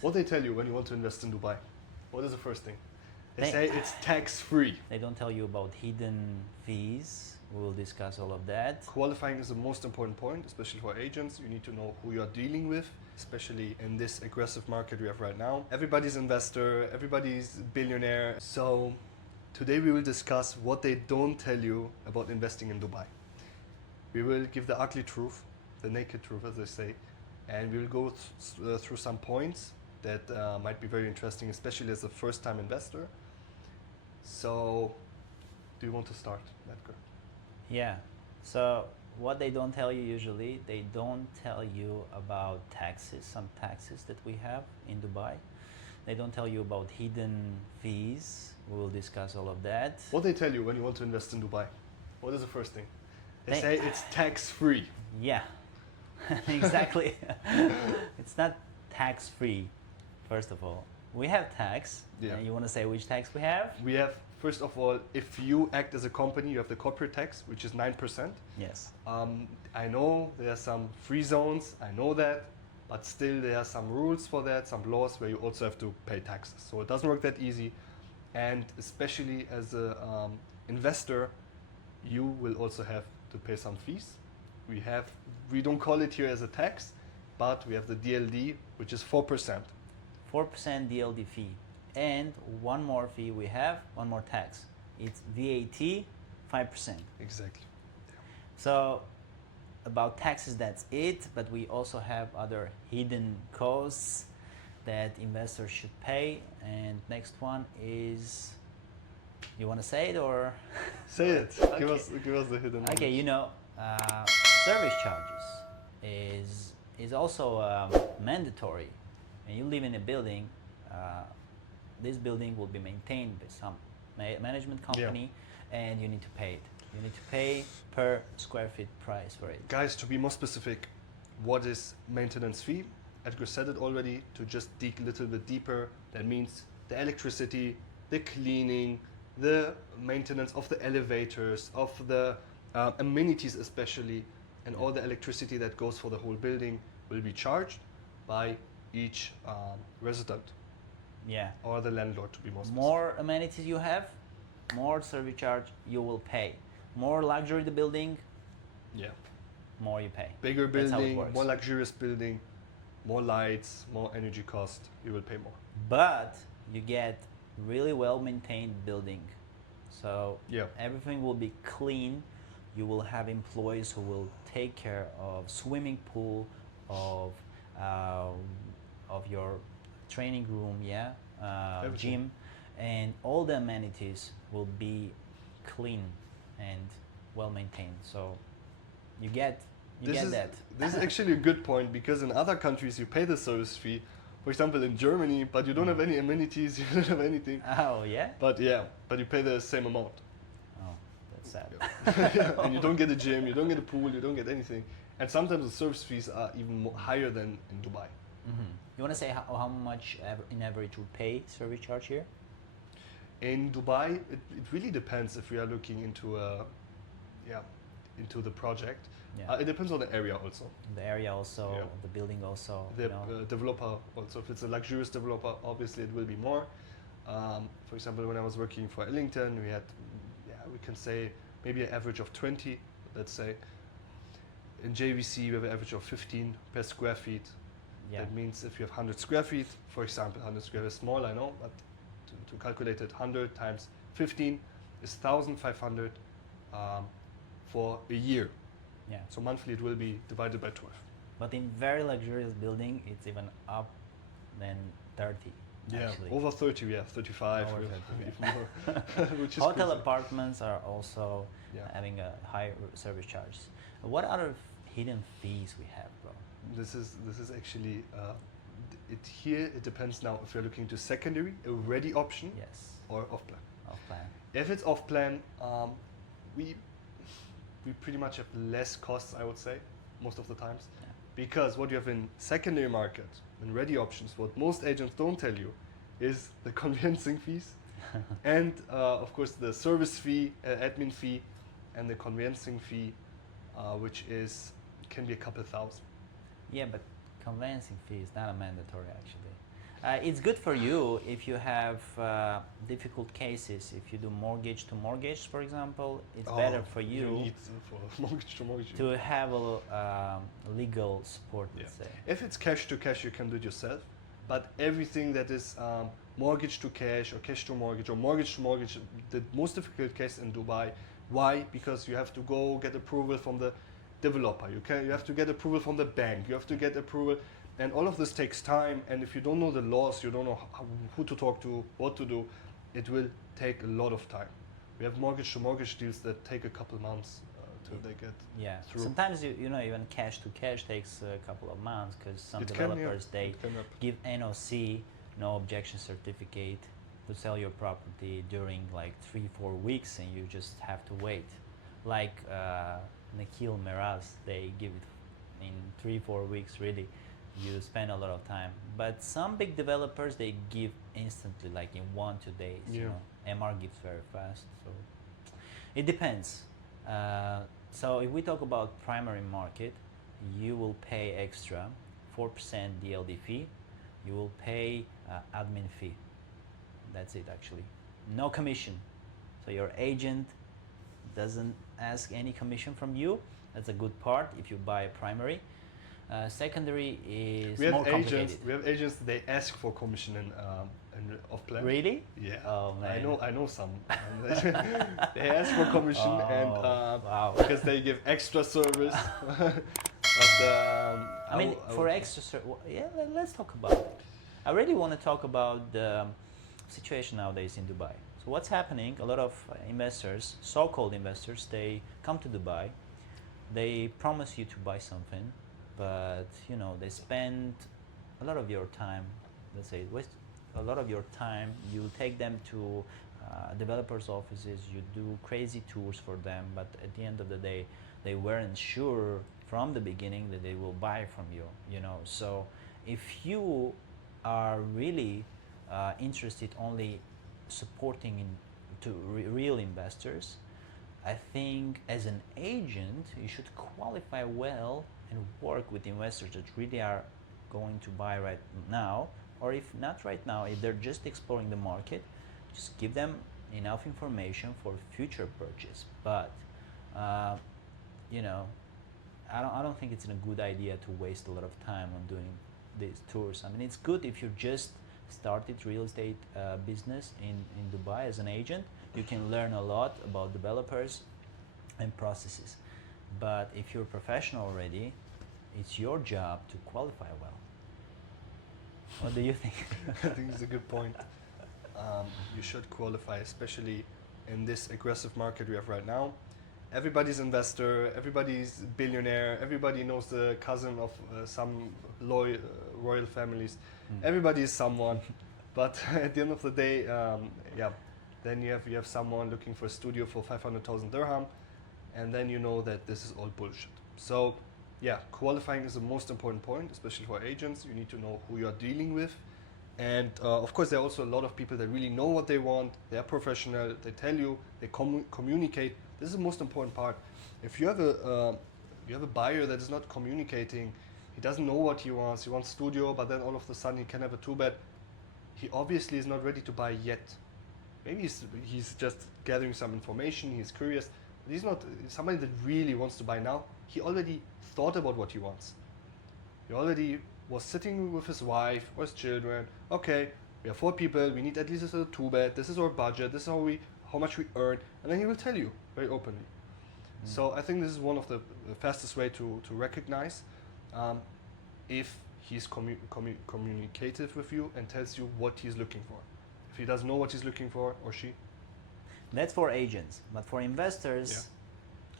What they tell you when you want to invest in Dubai? What is the first thing? They They- say it's tax-free. They don't tell you about hidden fees. We will discuss all of that. Qualifying is the most important point, especially for agents. You need to know who you are dealing with, especially in this aggressive market we have right now. Everybody's investor, everybody's billionaire. So today we will discuss what they don't tell you about investing in Dubai. We will give the ugly truth, the naked truth, as they say, and we will go through some points that might be very interesting, especially as a first-time investor. So, do you want to start, Edgar? Yeah. So what they don't tell you usually, they don't tell you about taxes, some taxes that we have in Dubai. They don't tell you about hidden fees. We will discuss all of that. What they tell you when you want to invest in Dubai? What is the first thing? They They- say it's tax-free. Yeah, exactly. It's not tax-free, first of all. We have tax. Yeah. And you want to say which tax we have? We have, first of all, if you act as a company, you have the corporate tax, which is 9%. Yes. I know there are some free zones, I know that, but still there are some rules for that, some laws where you also have to pay taxes. So it doesn't work that easy. And especially as an investor, you will also have to pay some fees. We don't call it here as a tax, but we have the DLD, which is 4%. 4% DLD fee. And one more fee we have, one more tax. It's VAT, 5%. Exactly. So about taxes, that's it. But we also have other hidden costs that investors should pay. And next one is, you want to say it or? Say it. Okay. Give us the hidden. Okay, service charges is also mandatory. When you live in a building, this building will be maintained by some management company, and you need to pay it. You need to pay per square feet price for it. Guys, to be more specific, what is maintenance fee? Edgar said it already. To just dig a little bit deeper, that means the electricity, the cleaning, the maintenance of the elevators, of the amenities especially, and all the electricity that goes for the whole building will be charged by each resident Yeah. or the landlord, to be more specific. More amenities you have, more service charge you will pay. More luxury the building, Yeah. more you pay. Bigger That's how it building, works. more luxurious building, more lights, more energy cost, you will pay more. But you get really well maintained building. So Yeah. everything will be clean. You will have employees who will take care of swimming pool, of your training room, Everything. gym, and all the amenities will be clean and well maintained. So you get that. This is actually a good point, because in other countries you pay the service fee. For example, in Germany, but you don't have any amenities, you don't have anything. Oh yeah. But you pay the same amount. Oh, that's sad. Yeah. And you don't get a gym, you don't get a pool, you don't get anything. And sometimes the service fees are even higher than in Dubai. Mm-hmm. You want to say how much in average we pay service charge here? In Dubai, it really depends if we are looking into into the project. Yeah. It depends on the area also. The area also, Yeah. the building also. The you know. developer also, if it's a luxurious developer, obviously it will be more. For example, when I was working for Ellington, we had, we can say maybe an average of 20, let's say. In JVC, we have an average of 15 per square feet. Yeah. That means if you have 100 square feet, for example, 100 square is small, I know, but to calculate it, 100 times 15 is 1,500 for a year. Yeah. So monthly it will be divided by 12. But in very luxurious building, it's even up than 30. Actually. Over 30, we have 35, Over we have 30, even more, which is Hotel crazy. apartments are also Yeah. having a high service charge. What other hidden fees we have, bro? This is actually it depends now if you're looking to secondary, a ready option, Yes. or off plan. Off plan. If it's off plan, we pretty much have less costs, I would say, most of the times. Yeah. Because what you have in secondary market, in ready options, what most agents don't tell you is the conveyancing fees and of course the service fee, admin fee, and the conveyancing fee, which can be a couple thousand. Yeah, but conveyancing fee is not a mandatory actually. It's good for you if you have difficult cases. If you do mortgage to mortgage, for example, it's better for you need for mortgage to mortgage. to have a legal support, let's say. If it's cash to cash, you can do it yourself. But everything that is mortgage to cash or cash to mortgage, the most difficult case in Dubai. Why? Because you have to go get approval from the developer. You have to get approval from the bank. You have to get approval, and all of this takes time. And if you don't know the laws, you don't know who to talk to, what to do, it will take a lot of time. We have mortgage to mortgage deals that take a couple months till they get through. Sometimes even cash to cash takes a couple of months because some It can, developers yeah. they It can happen. give NOC, no objection certificate, to sell your property during like 3-4 weeks, and you just have to wait. Like Nikhil Miraz, they give it in 3-4 weeks. Really, you spend a lot of time. But some big developers they give instantly, like in 1-2 days. You Yeah. know, MR gives very fast, so it depends. So if we talk about primary market, you will pay extra 4% DLD fee. You will pay admin fee. That's it actually. No commission. So your agent doesn't ask any commission from you. That's a good part if you buy a primary. Secondary is more complicated. We have agents. They ask for commission in off plan. Really? Yeah. Oh man. I know some. They ask for commission wow. because they give extra service. I mean, for extra yeah, let's talk about it. I really want to talk about the situation nowadays in Dubai. So what's happening, a lot of investors, so-called investors, they come to Dubai, they promise you to buy something, but you know, they spend a lot of your time, let's say, waste a lot of your time, you take them to developers' offices, you do crazy tours for them, but at the end of the day, they weren't sure from the beginning that they will buy from you, you know. So if you are really interested only supporting real investors, I think as an agent you should qualify well and work with investors that really are going to buy right now, or if not right now, if they're just exploring the market, just give them enough information for future purchase. But you know, I don't think it's a good idea to waste a lot of time on doing these tours. I mean, it's good if you just started real estate business in Dubai as an agent. You can learn a lot about developers and processes. But if you're a professional already, it's your job to qualify well. What do you think? I think it's a good point. You should qualify, especially in this aggressive market we have right now. Everybody's investor, everybody's billionaire, everybody knows the cousin of some royal families. Everybody is someone, but at the end of the day, then you have someone looking for a studio for 500,000 dirham, and then you know that this is all bullshit. So yeah, qualifying is the most important point, especially for agents. You need to know who you are dealing with. And of course, there are also a lot of people that really know what they want. They are professional. They tell you. They communicate. This is the most important part. If you have a buyer that is not communicating, he doesn't know what he wants. He wants studio, but then all of a sudden he can have a 2-bed. He obviously is not ready to buy yet. Maybe he's just gathering some information. He's curious. But he's not somebody that really wants to buy now. He already thought about what he wants. He already was sitting with his wife or his children. Okay, we have 4 people. We need at least a 2-bed. This is our budget. This is how much we earn, and then he will tell you very openly. So I think this is one of the fastest way to recognize if he's communicative with you and tells you what he's looking for. If he doesn't know what he's looking for, or she. That's for agents, but for investors,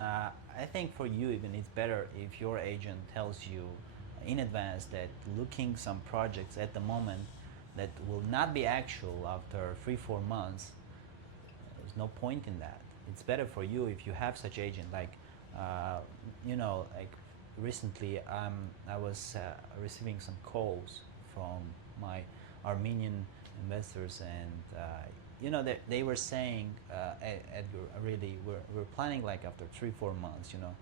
I think for you even it's better if your agent tells you in advance that looking some projects at the moment that will not be actual after 3-4 months. There's no point in that. It's better for you if you have such agent. Like you know, like recently I was receiving some calls from my Armenian investors, and you know, they were saying, Edgar, really, we're planning like after 3-4 months, you know,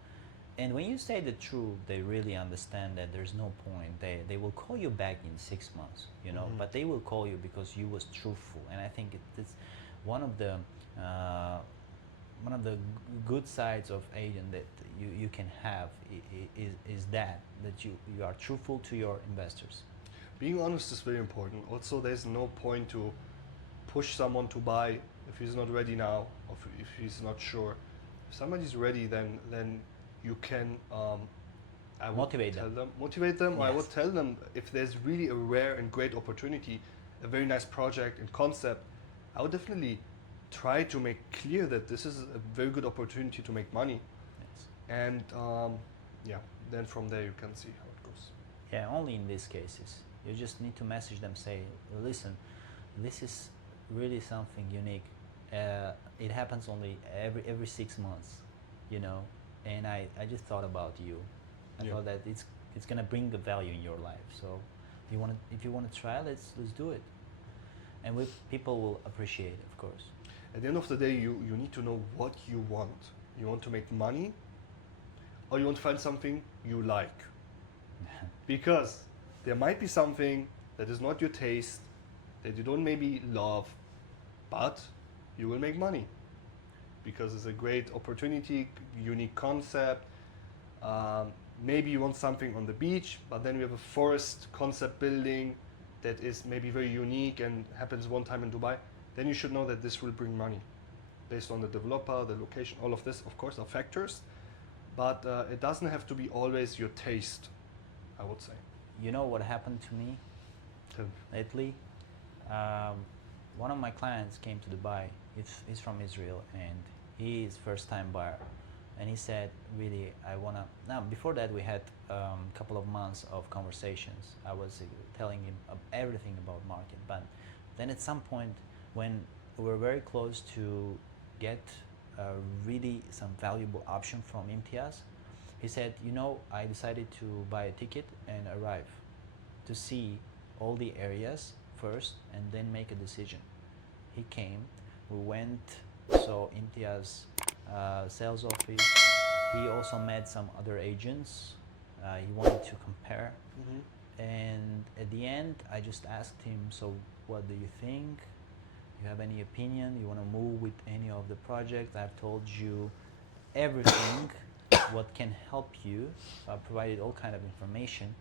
And when you say the truth, they really understand that there's no point. They will call you back in 6 months, you know, but they will call you because you was truthful. And I think it's one of the good sides of agent that you can have is that you are truthful to your investors. Being honest is very important. Also, there's no point to push someone to buy if he's not ready now, or if he's not sure. If somebody's ready, then you can I would Motivate tell them. motivate them, or I Yes. would tell them if there's really a rare and great opportunity, a very nice project and concept, I would definitely try to make clear that this is a very good opportunity to make money. Yes. And yeah, then from there you can see how it goes. Yeah, only in these cases. You just need to message them, say, listen, this is really something unique. It happens only every 6 months, you know. And I just thought about you. I Yeah. thought that it's gonna bring a value in your life. So if you wanna try, let's do it. And people will appreciate it, of course. At the end of the day, you need to know what you want. You want to make money, or you want to find something you like. Because there might be something that is not your taste, that you don't maybe love, but you will make money. Because it's a great opportunity, unique concept. Maybe you want something on the beach, but then we have a forest concept building that is maybe very unique and happens one time in Dubai. Then you should know that this will bring money based on the developer, the location, all of this, of course, are factors. But it doesn't have to be always your taste, I would say. You know what happened to me lately? One of my clients came to Dubai. He's from Israel and he is first time buyer. And he said, really, I wanna. Now, before that, we had a couple of months of conversations. I was telling him everything about market. But then at some point, when we were very close to get really some valuable option from Imtiaz, he said, you know, I decided to buy a ticket and arrive to see all the areas first and then make a decision. He came, we went, saw Imtiaz sales office. He also met some other agents. He wanted to compare. And at the end, I just asked him, so what do you think? You have any opinion? You want to move with any of the projects? I've told you everything what can help you. So I provided all kind of information.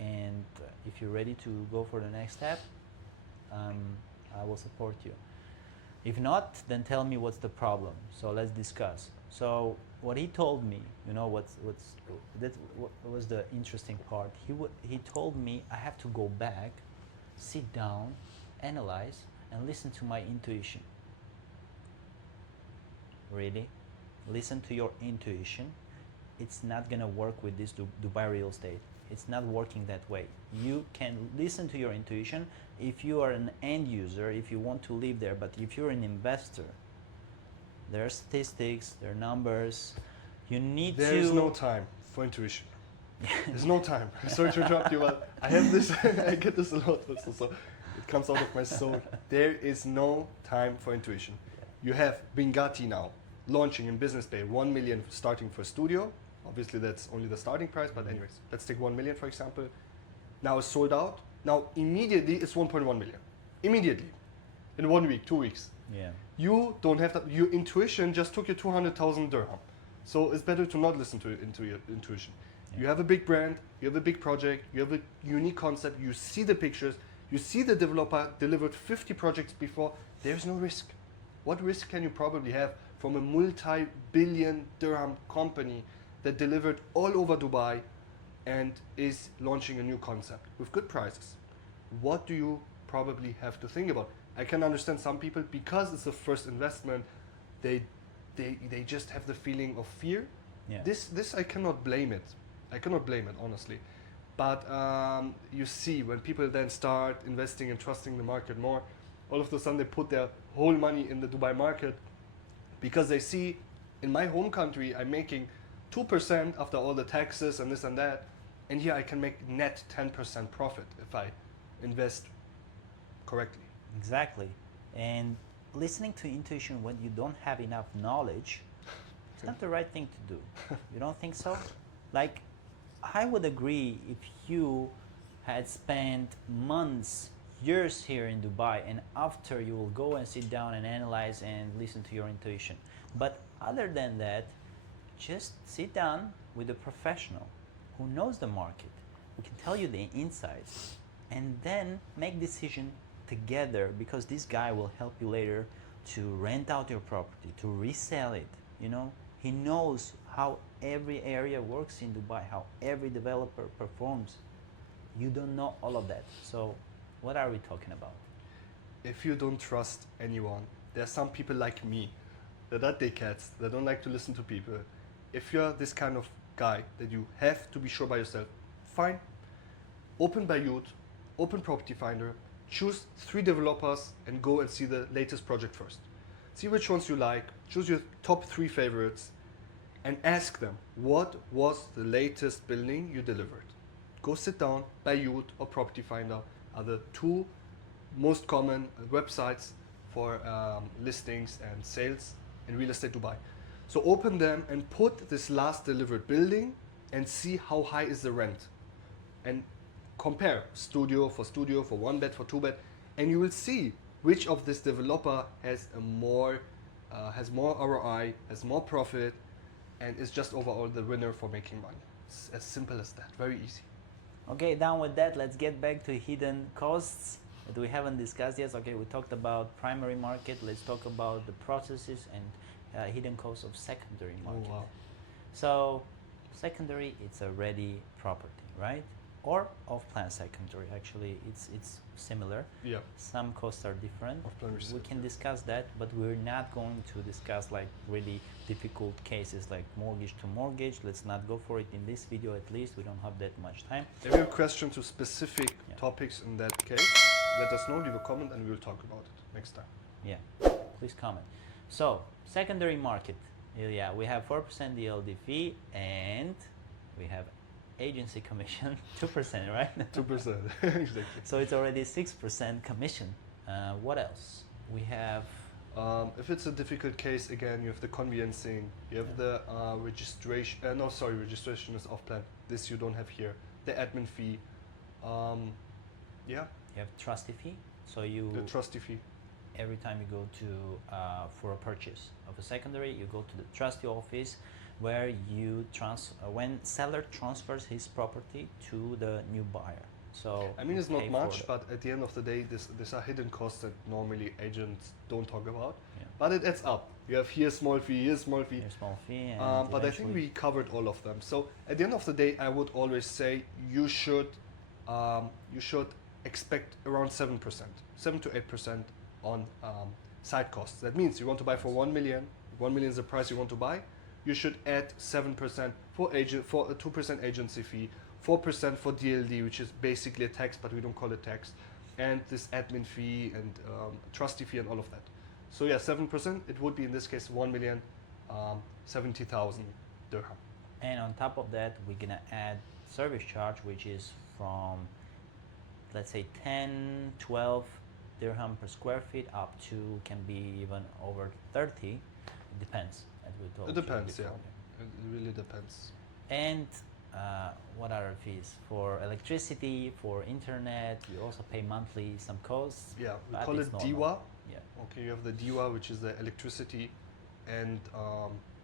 And if you're ready to go for the next step, I will support you. If not, then tell me what's the problem. So let's discuss. So what he told me, you know, what was the interesting part? He told me I have to go back, sit down, analyze, and listen to my intuition. Really? Listen to your intuition. It's not gonna work with this Dubai real estate. It's not working that way. You can listen to your intuition if you are an end user, if you want to live there, but if you're an investor, there are statistics, there are numbers. You need There to... is no time for intuition. There's no time. Sorry to interrupt you, but I have this, I get this a lot also, so it comes out of my soul. There is no time for intuition. You have Bingati now, launching in Business Bay, 1 million starting for studio. Obviously that's only the starting price, but anyways, let's take 1 million for example. Now it's sold out. Now immediately it's 1.1 million. Immediately. In 1 week, 2 weeks. Yeah. You don't have that. Your intuition just took you 200,000 dirham. So it's better to not listen to your intuition. Yeah. You have a big brand, you have a big project, you have a unique concept, you see the pictures, you see the developer delivered 50 projects before, there's no risk. What risk can you probably have from a multi-billion dirham company that delivered all over Dubai and is launching a new concept with good prices? What do you probably have to think about? I can understand some people, because it's the first investment, they just have the feeling of fear. Yeah. This I cannot blame it. I cannot blame it, honestly. But you see, when people then start investing and trusting the market more, all of a sudden they put their whole money in the Dubai market because they see, in my home country, I'm making 2% after all the taxes and this and that, and here I can make net 10% profit if I invest correctly. Exactly. And listening to intuition when you don't have enough knowledge, think. not the right thing to do. You don't think so? Like, I would agree if you had spent months, years here in Dubai, and after you will go and sit down and analyze and listen to your intuition. But other than that, just sit down with a professional who knows the market, who can tell you the insights, and then make decision together, because this guy will help you later to rent out your property, to resell it. You know, he knows how every area works in Dubai, how every developer performs. You don't know all of that. So what are we talking about? If you don't trust anyone, there are some people like me that are dickheads, that don't like to listen to people. If you're this kind of guy that you have to be sure by yourself, fine. Open Bayut, open Property Finder, choose 3 developers and go and see the latest project first. See which ones you like, choose your top 3 favorites and ask them, what was the latest building you delivered? Go sit down. Bayut or Property Finder are the 2 most common websites for listings and sales in real estate Dubai. So open them and put this last delivered building and see how high is the rent. And compare studio, for 1 bed, for 2 bed, and you will see which of this developer has more ROI, has more profit, and is just overall the winner for making money. It's as simple as that, very easy. Okay, done with that. Let's get back to hidden costs that we haven't discussed yet. Okay, we talked about primary market. Let's talk about the processes and hidden costs of secondary market. Oh, wow. So secondary, it's a ready property, right? Or off-plan secondary. Actually, it's similar. Yeah. Some costs are different. Off-plan We research. can discuss that, but we're not going to discuss like really difficult cases like mortgage to mortgage. Let's not go for it in this video. At least we don't have that much time. If you have a question to specific Yeah. topics in that case, let us know, leave a comment, and we will talk about it next time. Yeah, please comment. So secondary market, yeah, we have 4% DLD fee and we have agency commission 2%, right? 2%, exactly. So it's already 6% commission. What else? We have If it's a difficult case, again, you have the conveyancing, you have the registration. Registration is off plan. This you don't have here. The admin fee. Yeah, you have trustee fee. So you the trustee fee. every time you go to for a purchase of a secondary, you go to the trustee office where you when seller transfers his property to the new buyer. So I mean, you it's not pay much, for but at the end of the day, these are hidden costs that normally agents don't talk about. Yeah. But it adds up. You have here small fee, here small fee. your small fee. And But I think eventually- we covered all of them. So at the end of the day, I would always say you should expect around 7%, 7 to 8% on side costs. That means you want to buy for 1 million. 1 million is the price you want to buy. You should add 7% for a 2% agency fee, 4% for DLD, which is basically a tax, but we don't call it tax, and this admin fee and trustee fee and all of that. So yeah, 7%. It would be in this case 1,070,000 dirham. And on top of that, we're gonna add service charge, which is from, let's say, 10, 12 dirham per square feet up to can be even over 30. It depends. As we told It you depends, before. It really depends. And what other fees? For electricity, for internet, you also pay monthly some costs. Yeah, we but call it's it normal. DIWA. Yeah. Okay, you have the DIWA, which is the electricity, and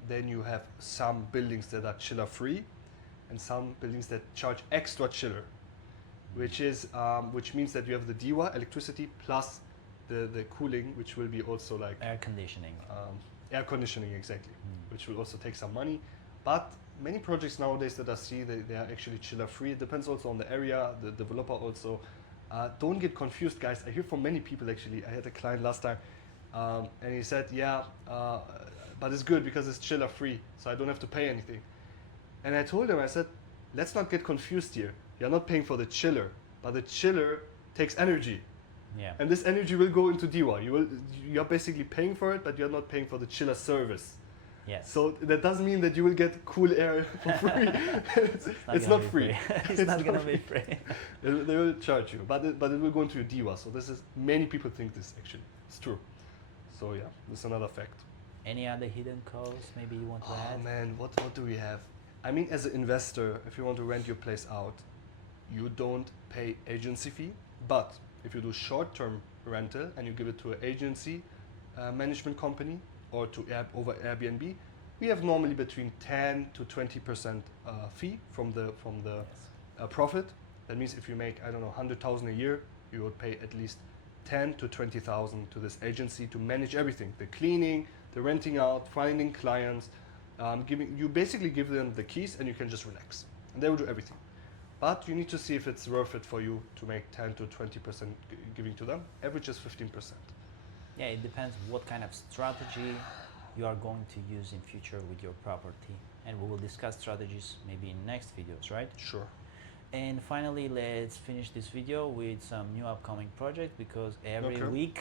then you have some buildings that are chiller free, and some buildings that charge extra chiller, which means that you have the DIWA electricity plus the cooling, which will be also like Air conditioning. air conditioning, exactly, Mm. which will also take some money. But many projects nowadays that I see, they are actually chiller free. It depends also on the area, the developer also. Don't get confused, guys. I hear from many people actually. I had a client last time, and he said, yeah, but it's good because it's chiller free, so I don't have to pay anything. And I told him, I said, let's not get confused here. You're not paying for the chiller, but the chiller takes energy. Yeah. And this energy will go into DIWA. You're basically paying for it, but you're not paying for the chiller service. Yes. So that doesn't mean that you will get cool air for free. it's gonna not be free. It's not gonna be free. They will charge you, but it will go into your DIWA. So many people think this actually. It's true. So yeah, this is another fact. Any other hidden costs maybe you want to Oh add? man, what do we have? I mean, as an investor, if you want to rent your place out, you don't pay agency fee. But if you do short-term rental and you give it to an agency, management company, or to over Airbnb, we have normally between 10 to 20% fee from the Yes. profit. That means if you make, I don't know, 100,000 a year, you would pay at least 10 to 20,000 to this agency to manage everything: the cleaning, the renting out, finding clients. You basically give them the keys and you can just relax, and they will do everything. But you need to see if it's worth it for you to make 10 to 20% giving to them. Average is 15%. Yeah, it depends what kind of strategy you are going to use in future with your property, and we will discuss strategies maybe in next videos, right? Sure. And finally, let's finish this video with some new upcoming projects, because every Okay. week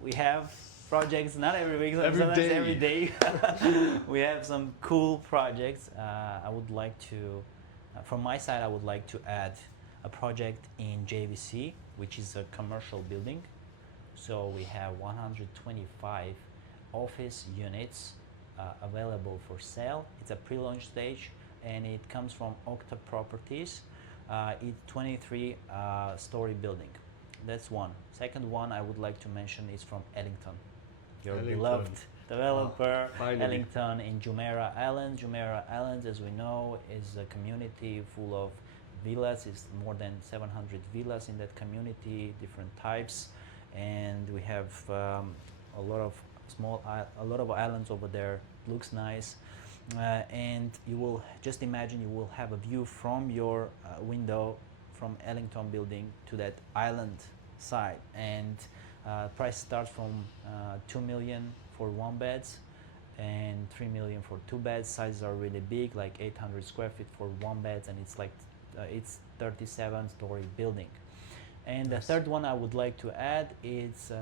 we have projects, not every week, Every sometimes day. every day. We have some cool projects. I would like to, from my side, I would like to add a project in JVC, which is a commercial building. So we have 125 office units available for sale. It's a pre-launch stage, and it comes from Octa Properties. It's 23 story building. That's one. Second one I would like to mention is from Ellington, your Ellington. beloved developer. Finally. Ellington in Jumeirah Island. Jumeirah Island, as we know, is a community full of villas. It's more than 700 villas in that community, different types, and we have a lot of a lot of islands over there. Looks nice. And you will just imagine you will have a view from your window from Ellington building to that island side, and price starts from 2 million for one beds and 3 million for two beds. Sizes are really big, like 800 square feet for one bed, and it's like it's 37 story building. And the Nice. third one I would like to add is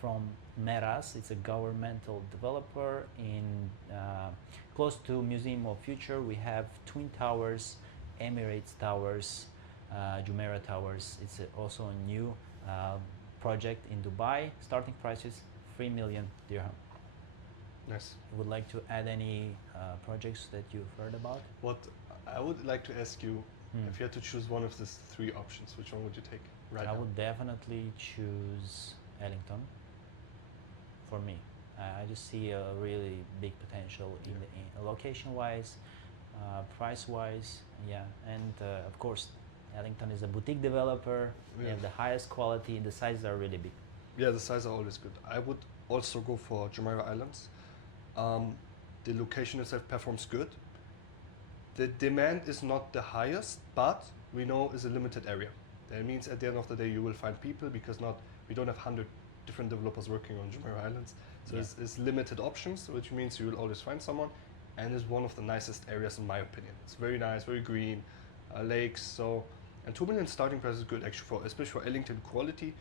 from Meras. It's a governmental developer in close to Museum of Future. We have Twin Towers, Emirates Towers, Jumeirah Towers. It's also a new project in Dubai. Starting price is 3 million dirham. Nice. Would like to add any projects that you've heard about? What I would like to ask you, Hmm. if you had to choose one of these three options, which one would you take right I now? would definitely choose Ellington. For me, I just see a really big potential in the location-wise, price-wise, yeah, and of course, Ellington is a boutique developer. They have Yeah. the highest quality. The sizes are really big. Yeah, the size are always good. I would also go for Jumeirah Islands. The location itself performs good. The demand is not the highest, but we know it's a limited area. That means at the end of the day you will find people, because we don't have 100 different developers working on Jumeirah Islands. So Yeah. it's limited options, which means you will always find someone. And it's one of the nicest areas in my opinion. It's very nice, very green, lakes. So, and 2 million starting price is good actually, especially for Ellington quality.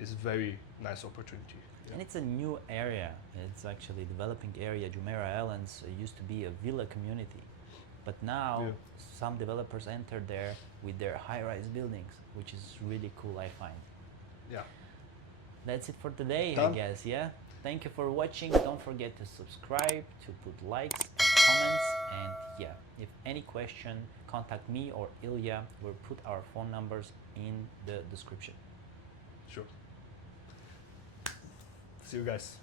Is very nice opportunity. Yeah. And it's a new area. It's actually a developing area. Jumeirah Islands used to be a villa community, but now Yeah. some developers entered there with their high-rise buildings, which is really cool, I find. Yeah. That's it for today, Done. I guess, yeah? Thank you for watching. Don't forget to subscribe, to put likes and comments, and yeah, if any question, contact me or Ilya. We'll put our phone numbers in the description. Sure. See you guys.